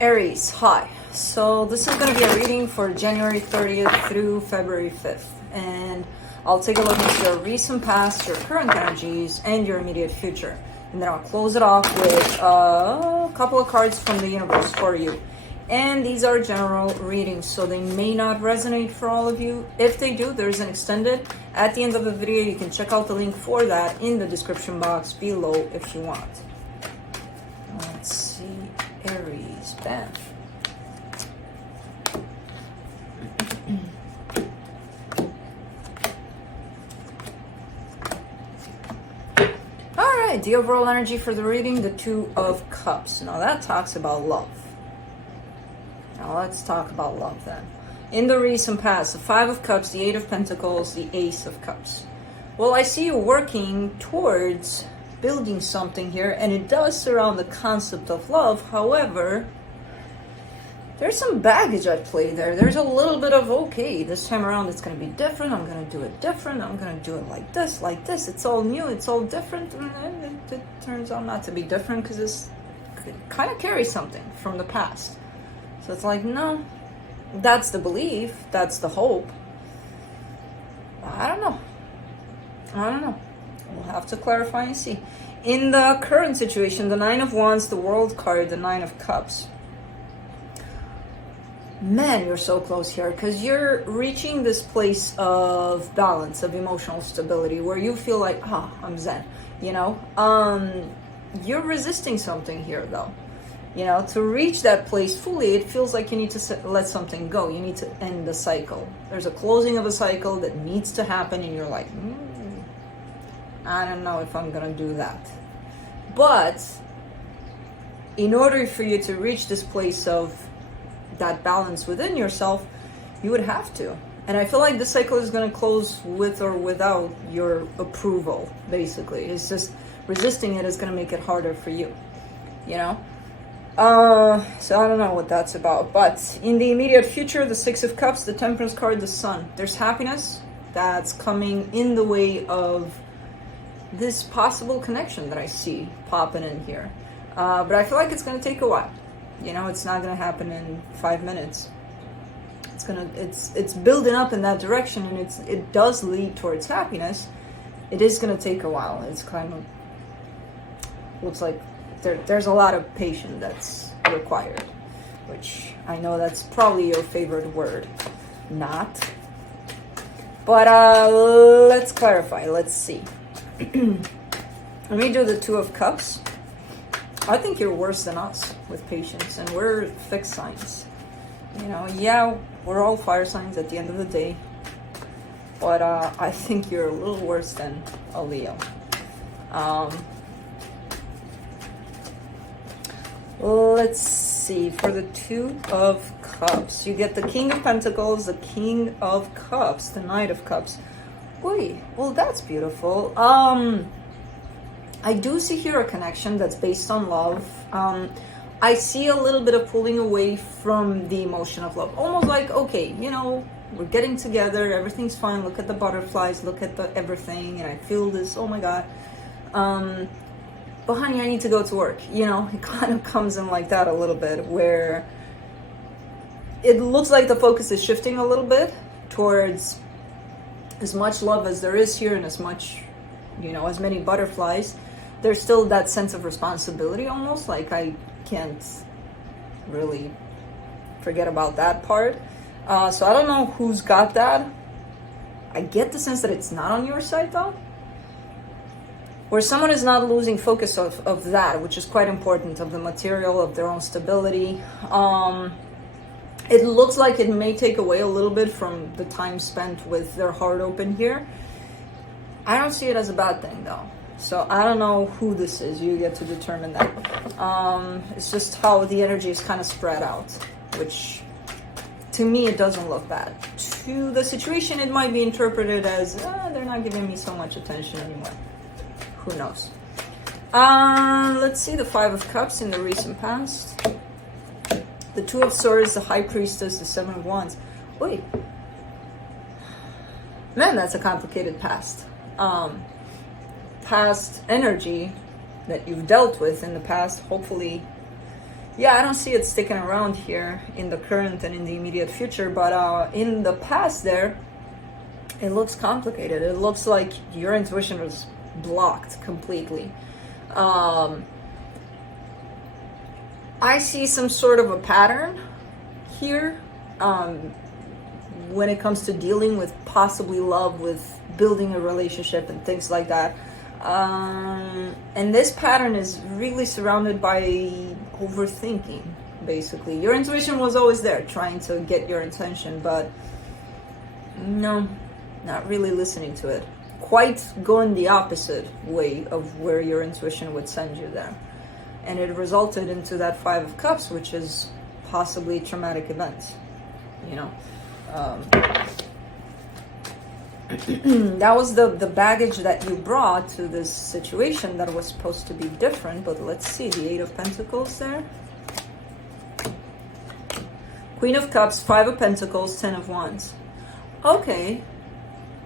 Aries, hi. So this is going to be a reading for January 30th through February 5th. And I'll take a look into your recent past, your current energies, and your immediate future. And then I'll close it off with a couple of cards from the universe for you. And these are general readings, so they may not resonate for all of you. If they do, there's an extended. At the end of the video, you can check out the link for that in the description box below if you want. Let's see. Aries, bam. Alright, the overall energy for the reading, the Two of Cups. Now that talks about love. Now let's talk about love then. In the recent past, the Five of Cups, the Eight of Pentacles, the Ace of Cups. Well, I see you working towards building something here, and it does surround the concept of love. However, there's some baggage at play there. There's a little bit of, okay, this time around it's going to be different. I'm going to do it different. I'm going to do it like this, like this. It's all new. It's all different. And then it turns out not to be different because this kind of carries something from the past. So it's like, no, that's the belief. That's the hope. I don't know. We'll have to clarify and see. In the current situation, the Nine of Wands, the World card, the Nine of Cups. Man, you're so close here because you're reaching this place of balance, of emotional stability where you feel like, I'm zen, you know? You're resisting something here though. You know, to reach that place fully, it feels like you need to let something go. You need to end the cycle. There's a closing of a cycle that needs to happen and you're like, I don't know if I'm gonna do that. But in order for you to reach this place of that balance within yourself, you would have to. And I feel like the cycle is gonna close with or without your approval, basically. It's just resisting it is gonna make it harder for you, you know? So I don't know what that's about. But in the immediate future, the Six of Cups, the Temperance card, the Sun. There's happiness that's coming in the way of this possible connection that I see popping in here. But I feel like it's going to take a while. You know, it's not going to happen in 5 minutes. It's building up in that direction, and it does lead towards happiness. It is going to take a while. It's kind of looks like there's a lot of patience that's required, which I know that's probably your favorite word. Not. But let's clarify. Let's see. Let me do the Two of Cups. I think you're worse than us with patience, and we're fixed signs. You know, yeah, we're all fire signs at the end of the day, but I think you're a little worse than a Leo. Let's see, for the Two of Cups, you get the King of Pentacles, the King of Cups, the Knight of Cups. Wait, well, that's beautiful. I do see here a connection that's based on love. I see a little bit of pulling away from the emotion of love. Almost like, okay, you know, we're getting together, everything's fine. Look at the butterflies, look at the everything, and I feel this, oh my God. But honey, I need to go to work. You know, it kind of comes in like that a little bit, where it looks like the focus is shifting a little bit towards as much love as there is here and as much, you know, as many butterflies. There's still that sense of responsibility almost, like I can't really forget about that part. So I don't know who's got that. I get the sense that it's not on your side though, where someone is not losing focus of that, which is quite important, of the material, of their own stability. It looks like it may take away a little bit from the time spent with their heart open here. I don't see it as a bad thing though. So I don't know who this is. You get to determine that. It's just how the energy is kind of spread out, which to me, it doesn't look bad. To the situation, it might be interpreted as, they're not giving me so much attention anymore. Who knows? Let's see the Five of Cups in the recent past. The Two of Swords, the High Priestess, the Seven of Wands. Wait. Man, that's a complicated past. Past energy that you've dealt with in the past. Hopefully Yeah, I don't see it sticking around here in the current and in the immediate future, but in the past there, it looks complicated. It looks like your intuition was blocked completely. I see some sort of a pattern here when it comes to dealing with possibly love, with building a relationship and things like that. And this pattern is really surrounded by overthinking, basically. Your intuition was always there trying to get your attention, but no, not really listening to it. Quite going the opposite way of where your intuition would send you there. And it resulted into that Five of Cups, which is possibly traumatic events, you know. That was the baggage that you brought to this situation that was supposed to be different. But let's see, the Eight of Pentacles there, Queen of Cups, Five of Pentacles, Ten of Wands. Okay,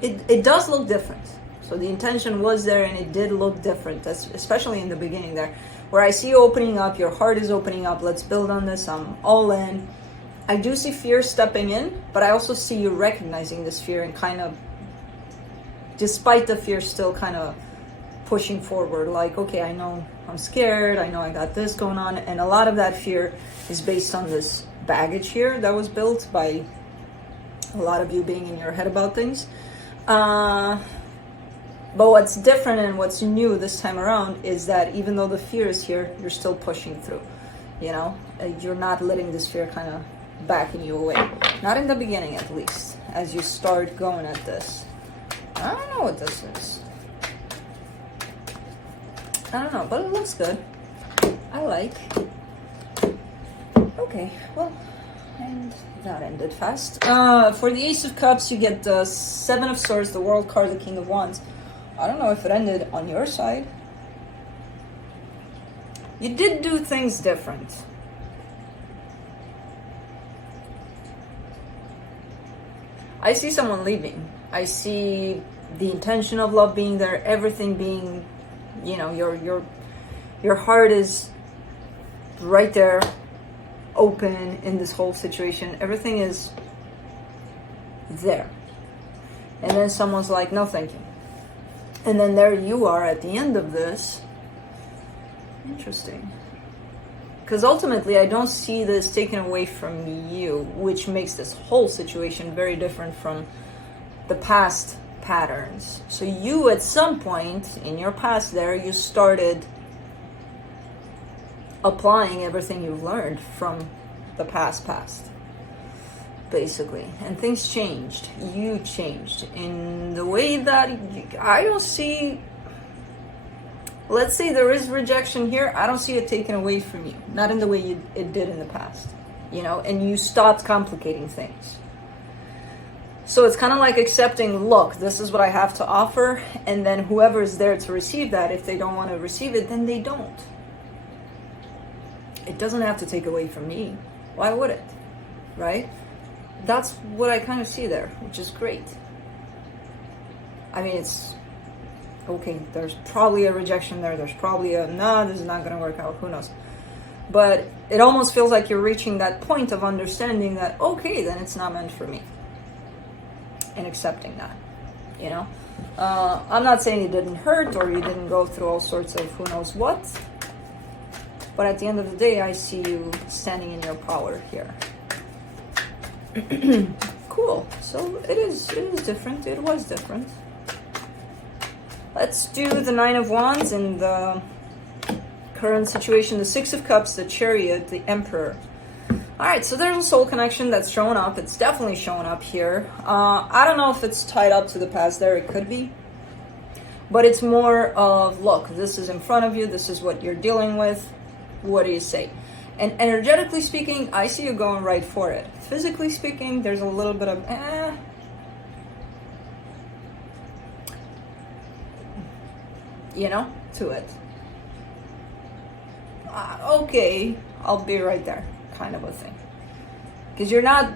it does look different. So the intention was there, and it did look different, especially in the beginning there, where I see you opening up, your heart is opening up. Let's build on this. I'm all in. I do see fear stepping in, but I also see you recognizing this fear and kind of, despite the fear, still kind of pushing forward. Like, okay, I know I'm scared. I know I got this going on. And a lot of that fear is based on this baggage here that was built by a lot of you being in your head about things. But what's different and what's new this time around is that even though the fear is here, you're still pushing through. You know, you're not letting this fear kind of backing you away. Not in the beginning, at least, as you start going at this. I don't know what this is. I don't know, but it looks good. I like. Okay, well, and that ended fast. For the Ace of Cups, you get the Seven of Swords, the World card, the King of Wands. I don't know if it ended on your side. You did do things different. I see someone leaving. I see the intention of love being there, everything being, you know, your heart is right there, open in this whole situation. Everything is there. And then someone's like, no, thank you. And then there you are at the end of this. Interesting. Because ultimately, I don't see this taken away from you, which makes this whole situation very different from the past patterns. So you, at some point in your past there, you started applying everything you've learned from the past, basically. And things changed. You changed in the way that I don't see. Let's say there is rejection here. I don't see it taken away from you. Not in the way it did in the past, you know, and you stopped complicating things. So it's kind of like accepting, look, this is what I have to offer. And then whoever is there to receive that, if they don't want to receive it, then they don't. It doesn't have to take away from me. Why would it? Right? That's what I kind of see there, which is great. I mean, it's okay, there's probably a rejection there. There's probably a, nah, this is not going to work out. Who knows? But it almost feels like you're reaching that point of understanding that, okay, then it's not meant for me. And accepting that, you know? I'm not saying it didn't hurt or you didn't go through all sorts of who knows what. But at the end of the day, I see you standing in your power here. Cool. So it is different. It was different. Let's do the Nine of Wands in the current situation. The Six of Cups, the Chariot, the Emperor. Alright, so there's a soul connection that's showing up. It's definitely showing up here. I don't know if it's tied up to the past there. It could be. But it's more of, look, this is in front of you. This is what you're dealing with. What do you say? And energetically speaking, I see you going right for it. Physically speaking, there's a little bit of, you know, to it. Okay, I'll be right there, kind of a thing. Because you're not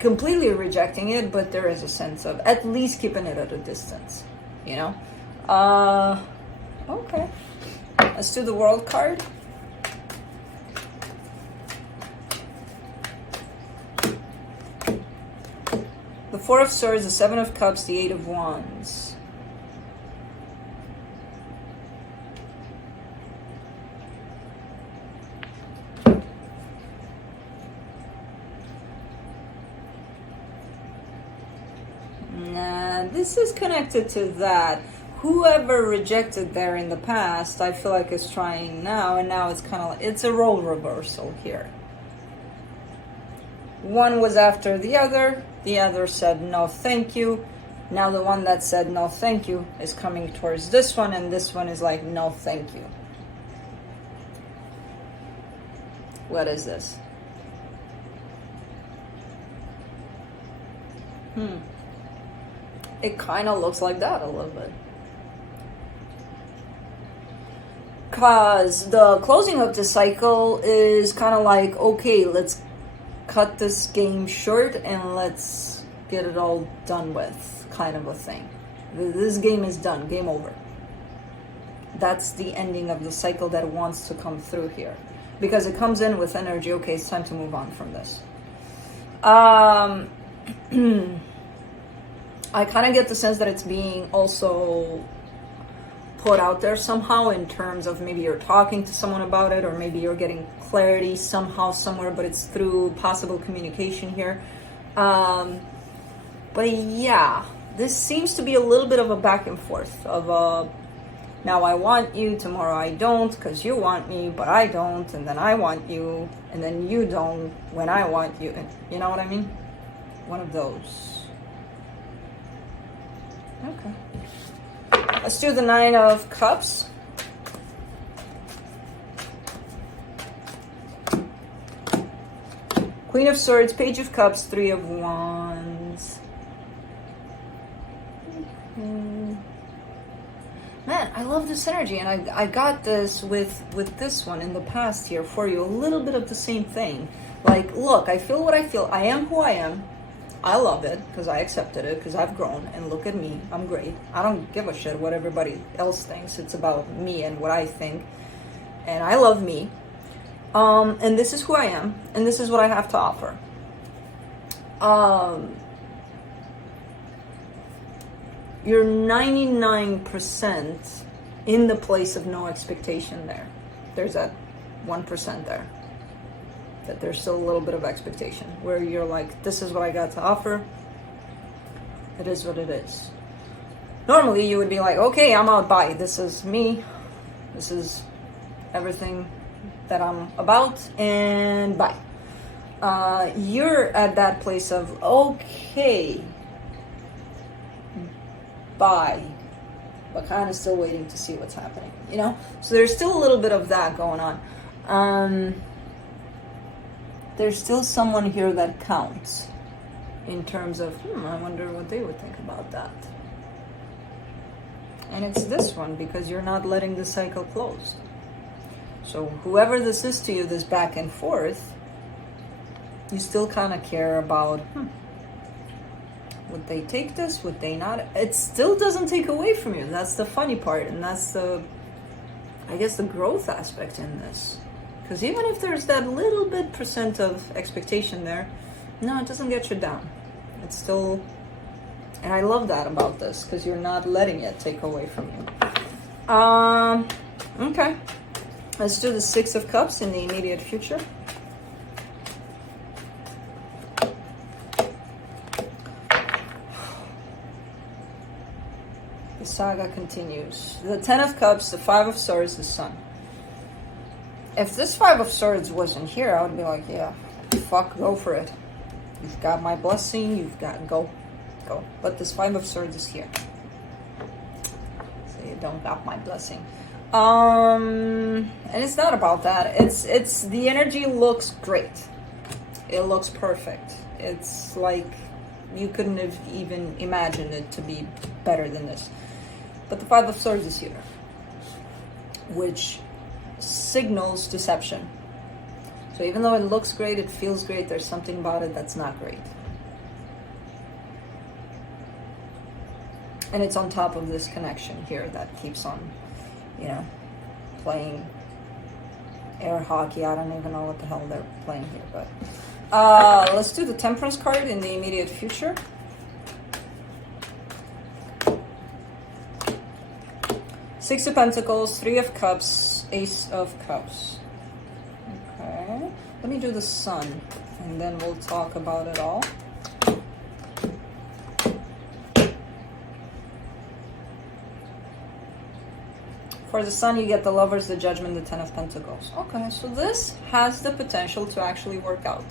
completely rejecting it, but there is a sense of at least keeping it at a distance, you know? Okay. Let's do the World card. Four of Swords, the Seven of Cups, the Eight of Wands. Nah, this is connected to that. Whoever rejected there in the past, I feel like is trying now, and now it's kind of like, it's a role reversal here. One was after the other said no thank you. Now the one that said no thank you is coming towards this one, and this one is like no thank you. What is this? It kind of looks like that a little bit. Because the closing of the cycle is kind of like, okay, let's cut this game short and let's get it all done with, kind of a thing. This game is done, game over. That's the ending of the cycle that wants to come through here. Because it comes in with energy, okay, it's time to move on from this. I kind of get the sense that it's being also put out there somehow, in terms of maybe you're talking to someone about it, or maybe you're getting clarity somehow, somewhere, but it's through possible communication here. But yeah, this seems to be a little bit of a back and forth of now I want you, tomorrow I don't, because you want me, but I don't, and then I want you, and then you don't when I want you. And you know what I mean? One of those. Okay. Let's do the Nine of Cups. Queen of Swords, Page of Cups, Three of Wands. Man, I love this energy, and I got this with this one in the past here for you. A little bit of the same thing. Like, look, I feel what I feel. I am who I am. I love it because I accepted it, because I've grown, and look at me, I'm great. I don't give a shit what everybody else thinks. It's about me and what I think, and I love me. And this is who I am, and this is what I have to offer. You're 99% in the place of no expectation there. There's that 1% there. That there's still a little bit of expectation, where you're like, this is what I got to offer. It is what it is. Normally you would be like, okay, I'm out, bye. This is me. This is everything that I'm about, and bye. You're at that place of, okay, bye, but kind of still waiting to see what's happening, you know? So there's still a little bit of that going on. There's still someone here that counts in terms of, I wonder what they would think about that. And it's this one, because you're not letting the cycle close. So whoever this is to you, this back and forth, you still kind of care about, would they take this? Would they not? It still doesn't take away from you. That's the funny part. And that's the, I guess, the growth aspect in this. Because even if there's that little bit % of expectation there, no, it doesn't get you down. It's still, and I love that about this, because you're not letting it take away from you. Okay. Let's do the Six of Cups in the immediate future. The saga continues. The Ten of Cups, the Five of Swords, the Sun. If this Five of Swords wasn't here, I would be like, yeah, fuck, go for it. You've got my blessing, you've got, go. But this Five of Swords is here. So you don't got my blessing. And it's not about that. It's the energy looks great. It looks perfect. It's like you couldn't have even imagined it to be better than this. But the Five of Swords is here, which signals deception. So even though it looks great, it feels great, there's something about it that's not great. And it's on top of this connection here that keeps on, you know, playing air hockey. I don't even know what the hell they're playing here, but let's do the Temperance card in the immediate future. Six of Pentacles, Three of Cups, Ace of Cups. Okay, let me do the Sun, and then we'll talk about it all. For the Sun, you get the Lovers, the Judgment, the Ten of Pentacles. Okay, so this has the potential to actually work out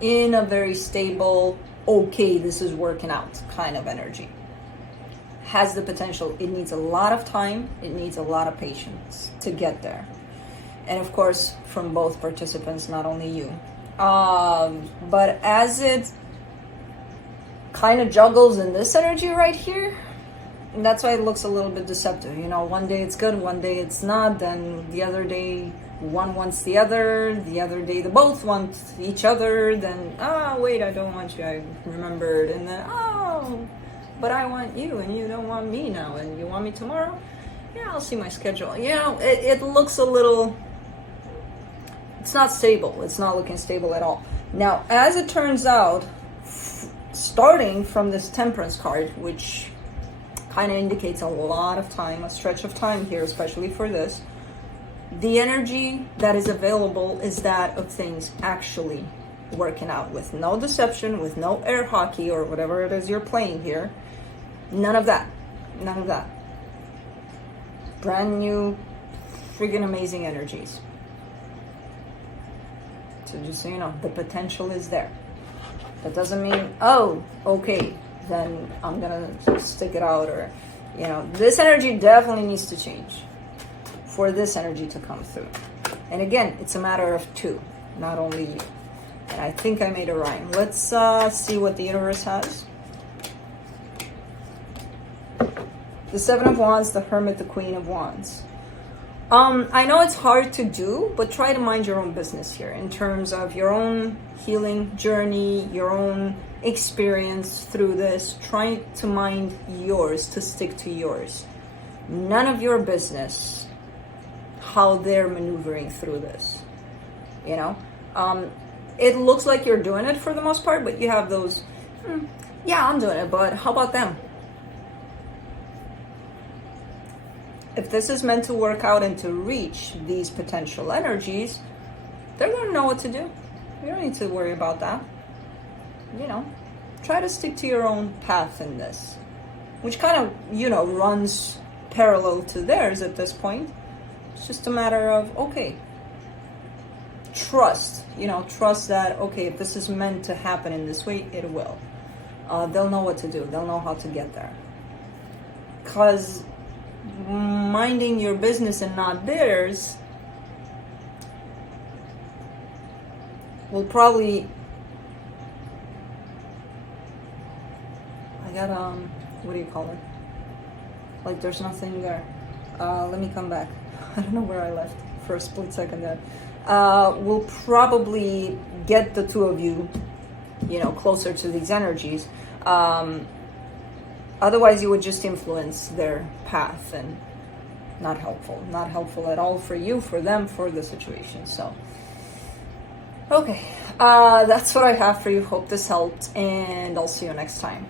in a very stable, okay, this is working out kind of energy. Has the potential. It needs a lot of time. It needs a lot of patience to get there. And of course, from both participants, not only you. But as it kind of juggles in this energy right here, and that's why it looks a little bit deceptive. You know, one day it's good, one day it's not. Then the other day, one wants the other day they both want each other. Then, wait, I don't want you, I remembered. And then, but I want you, and you don't want me now, and you want me tomorrow? Yeah, I'll see my schedule. You know, it looks a little, it's not stable. It's not looking stable at all. Now, as it turns out, starting from this Temperance card, which kind of indicates a lot of time, a stretch of time here, especially for this, the energy that is available is that of things actually working out, with no deception, with no air hockey or whatever it is you're playing here. None of that. None of that. Brand new, friggin' amazing energies. So just so you know, the potential is there. That doesn't mean, oh, okay, then I'm gonna stick it out, or, you know, this energy definitely needs to change for this energy to come through. And again, it's a matter of two, not only you. And I think I made a rhyme. Let's see what the universe has. The Seven of Wands, the Hermit, the Queen of Wands. I know it's hard to do, but try to mind your own business here in terms of your own healing journey, your own experience through this. Try to mind yours, to stick to yours. None of your business how they're maneuvering through this. You know? It looks like you're doing it for the most part, but you have those, yeah, I'm doing it, but how about them? If this is meant to work out and to reach these potential energies, they're going to know what to do. You don't need to worry about that. You know, try to stick to your own path in this, which kind of, you know, runs parallel to theirs at this point. It's just a matter of, okay, trust, you know, trust that, okay, if this is meant to happen in this way, it will. They'll know what to do. They'll know how to get there. Because minding your business and not theirs will probably, I got, what do you call it? Like there's nothing there. Let me come back. I don't know where I left for a split second there. Will probably get the two of you, you know, closer to these energies. Otherwise, you would just influence their path, and not helpful. Not helpful at all for you, for them, for the situation. So, okay. That's what I have for you. Hope this helped, and I'll see you next time.